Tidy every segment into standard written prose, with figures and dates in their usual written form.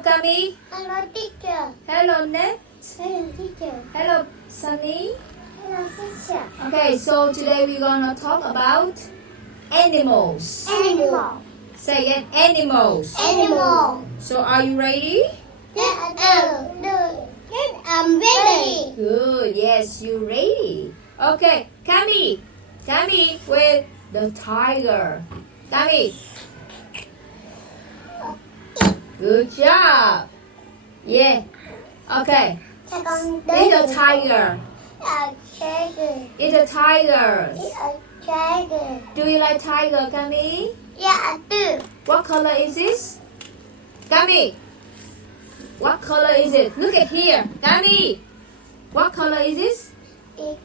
Hello, Cami. Hello, teacher. Hello, Nếp. Hello, teacher. Hello, Sunny. Hello, teacher. Okay, so today we're gonna talk about animals. Animal. Say again, animals. Animal. So are you ready? Yes, I'm ready. Good. Yes, you ready. Okay, Cami. Cami with the tiger. Cami. Good job. Yeah. Okay. Eat a tiger. A tiger. Eat a tiger. It's a tiger. Do you like tiger, Cami? Yeah, I do. What color is this? Cami. What color is it? Look at here. Cami. What color is this? It's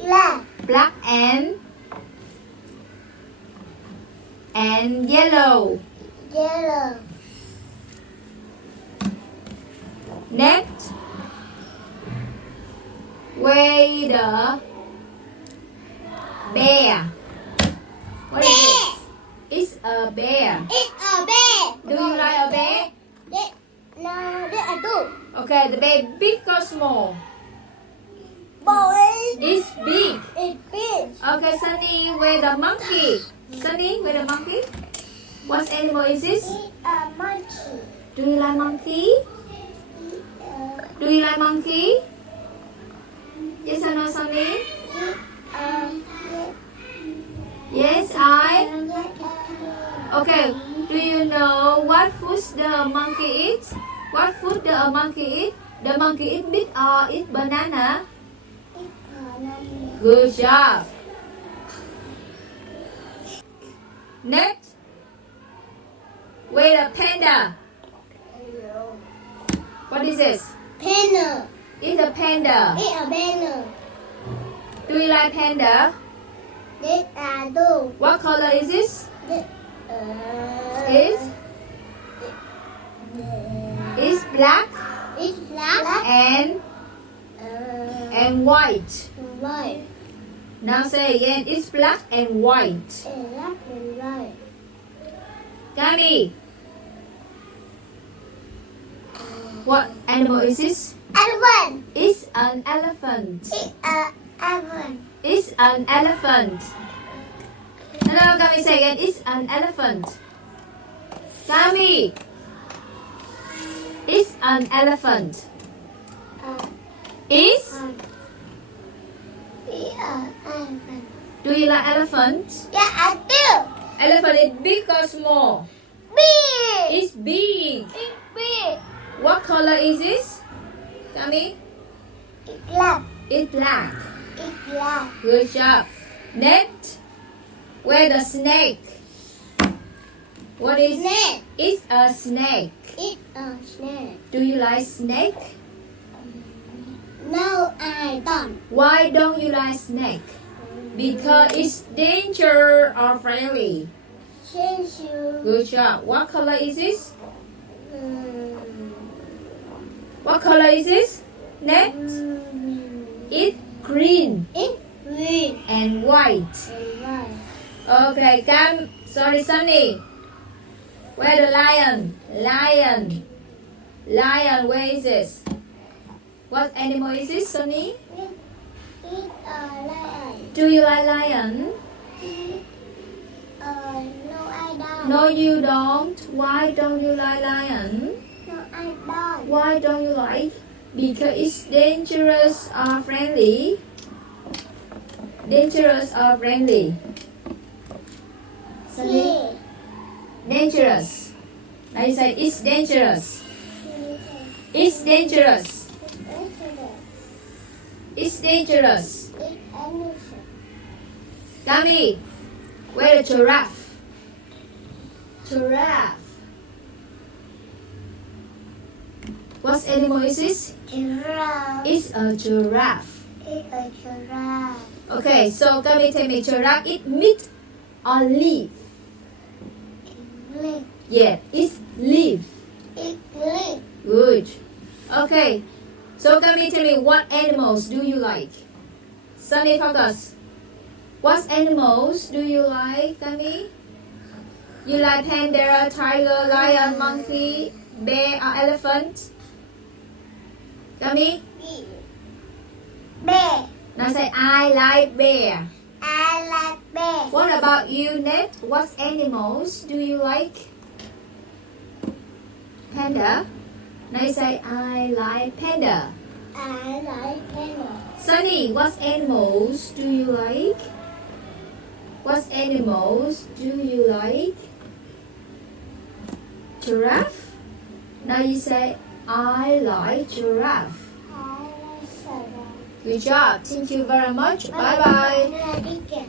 black. Black and yellow. Yellow. Next, where the bear. What is it? It's a bear. It's a bear. Do you like a bear? No, I do. Okay, the bear big or small? Boy. It's big. It's big. Okay, Sunny, where the monkey? Sunny, where the monkey? What animal is this? It's a monkey. Do you like monkey? Do you like monkey? Yes or no, Sunny? Yes, I. Okay, do you know what food the monkey eats? What food the monkey eat? The monkey eat meat or eat banana? Good job. Next, where the panda? What is this? Panda. It's a panda. It's a panda. Do you like panda? Yes, I do. What color is this? It's It's black it's black and white. white. Now say again. It's black and white. Black and white. Cami. What animal is this? Elephant. It's an elephant. It's a elephant. It's an elephant. Hello, Cami. Say again. It's an elephant. Cami. It's an elephant. It's. It's a elephant. Do you like elephants? Yeah, I do. Elephant is big or small? Big. It's big. It's big. What color is this? Cami? It's black. It's black. It's black. Good job. Next, where the snake? What is? Snake. It's a snake. It's a snake. Do you like snake? No, I don't. Why don't you like snake? Because it's danger or friendly. Thank you. Good job. What color is this? What color is this? Next, it's green It's green and white. and white. Okay, sorry, Sunny. Where the lion? Lion. Lion, where is this? What animal is this, Sunny? It's a lion. Do you like lion? No, I don't. No, you don't. Why don't you like lion? No, I don't. Why don't you like? Because it's dangerous or friendly. Dangerous or friendly? Sunny? Yeah. Dangerous. Now you say it's dangerous. It's dangerous. It's dangerous. Cami, where the giraffe? Giraffe. What animal is this? Giraffe. It's a giraffe. It's a giraffe. Okay, so Cami tell me giraffe eat meat or leaf? Leaf. Yeah, it's leaf. It's leaf. Good. Okay, so Cami tell me what animals do you like? Sunny focus. What animals do you like, Cami? You like panda, tiger, lion, monkey, bear, or elephant? Cami? Bear. Now say I like bear. I like bear. What about you, Nếp? What animals do you like? Panda. Now you say I like panda. I like panda. Sunny, what animals do you like? What animals do you like? Giraffe. Now you say I like giraffe. I like sarah. Good job. Thank you very much. Bye bye. Bye bye.